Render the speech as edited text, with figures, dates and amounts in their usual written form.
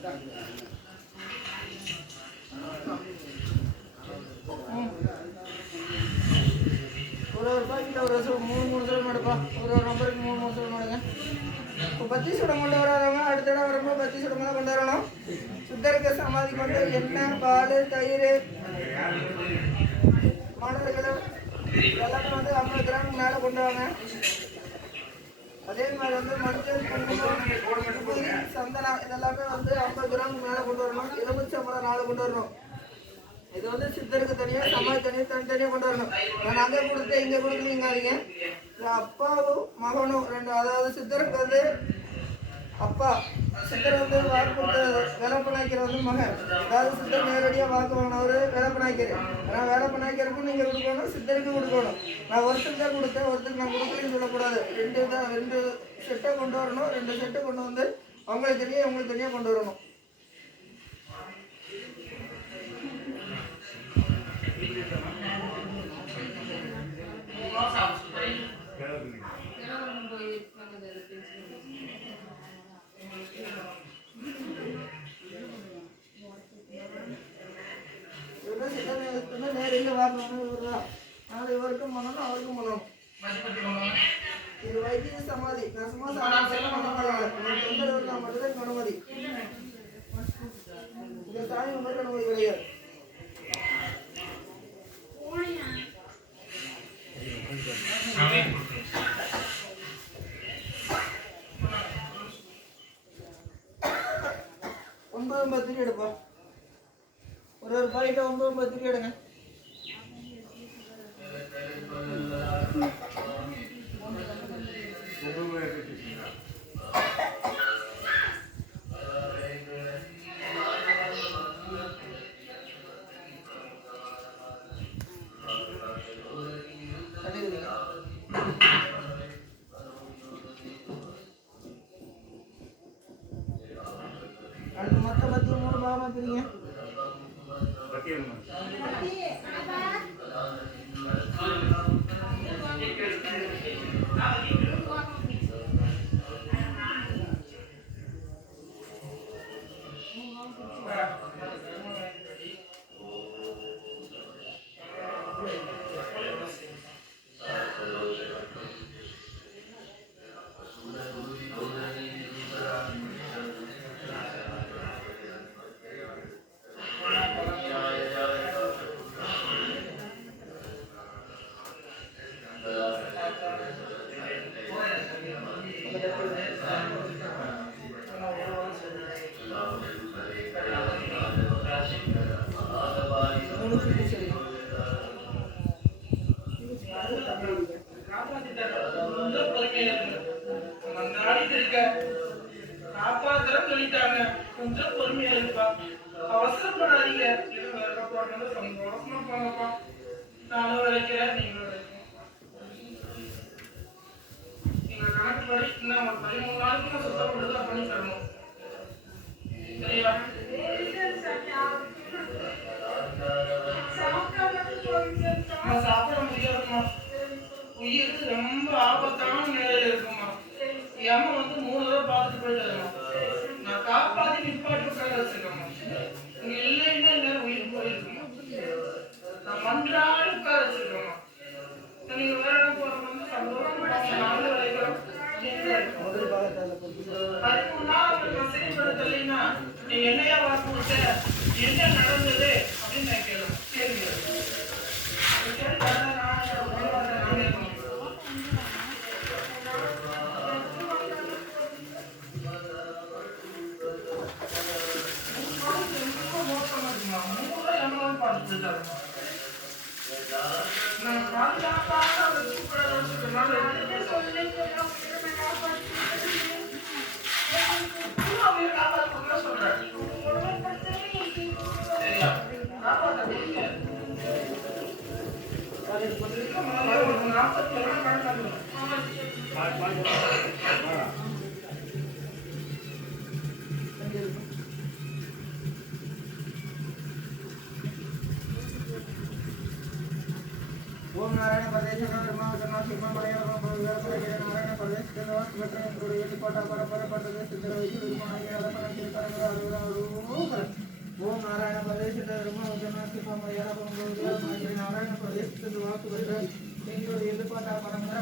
ஒரு பாக்கெட்டில் ஒரு மூணு சொல்ல எடுப்பா. ஒரு நம்பருக்கு மூணு சொல்ல எடுங்க. இப்போ பத்தி சுட கொண்டு வராதவங்க அடுத்த இடம் வரும்போது பத்தி சுட மேலே கொண்டு வரணும். சுத்தருக்கு சமாதி கொண்டு எண்ணெய், பால், தயிர், மணல்கள் எல்லாமே 50 கிராம் மேலே கொண்டு வாங்க. அதே மாதிரி மஞ்சள், குங்குமம், சந்தனம் இதெல்லாமே 50 கிராம் மேலே கொண்டு வரணும். எலுமிச்சம்பழம் 4 கொண்டு வரணும். இது சித்தருக்கு தனியாக, சமாதி தனியாக, தனித்தனியாக கொண்டு வரணும். நான் அங்கே கொடுத்து இங்கே கொடுக்கலீங்காதீங்க. அப்பாவும் மகனும் 2, அதாவது சித்தருக்கு அப்பா, சித்தர் வாக்கு கொடுத்தது, வேலப்பநாய்க்கர் மகன். அதாவது சித்தர் நேரடியாக வாக்கு வாங்கினவர் வேலப்பநாய்க்கர். ஆனால் வேலப்பநாய்க்கருக்கும் நீங்கள் கொடுக்கணும், சித்தருக்கும் கொடுக்கணும். நான் ஒருத்தருக்கு தான் கொடுத்தேன், ஒருத்தருக்கு நான் கொடுக்கலன்னு சொல்லக்கூடாது. 2 செட்டை கொண்டு வரணும். 2 செட்டை கொண்டு வந்து அவங்களுக்கு தனியாக கொண்டு வரணும். நேரில் வாங்கணும். இவருக்கும் பண்ணணும், அவருக்கும் பண்ணணும். இது வைத்திய சமாதி. தொந்தரவு மட்டும்தான் அனுமதி. இந்த சாமி மட்டும் அனுமதி கிடையாது. ஒன்பது எடுப்பா. ஒரு பாக்கெட்டை 9 எடுங்க. அடுத்து மொத்தம் 3 பாகமா பிரிங்க. கொஞ்சம் பொறுமையா இருப்பா, அவசரப்படாதீங்க. சந்தோஷமா போங்கப்பா. நானும் விளைக்கிறேன், நீங்களும் எங்க கணக்குப்படி இன்னும் 13 நாளுக்கு நான் சுத்தம் மட்டும் பண்ணி தரணும். சரியா? சாப்பிட முடியாதுமா. உயிருக்கு ரொம்ப ஆபத்தான நிலையில இருக்குமா. ஏமா 3 தடவை பார்த்துட்டு போயிட்டு நான் காப்பாத்தி நிப்பாட்டுக்காக வச்சிருக்கேன். இங்க இல்லைன்னா எல்லாரும் உயிர் போயிருக்குமா. நான் மன்றாடு உட்கார வச்சிருக்கேன். நீங்க வேற இடம் போறோம் சந்தோஷம் நாலு வரைக்கும் 13 நாள் சரிப்படுத்தலைன்னா நீ என்னையா வாக்கு கொடுத்த, என்ன நடந்தது அப்படின்னு நான் கேள்வி ओम नारायण प्रदेश नारायण प्रदेश நாராயண பிரதேசத்தில் வாக்கு பெற்ற எங்களுடைய எதிர்பார்த்த பரம்பரை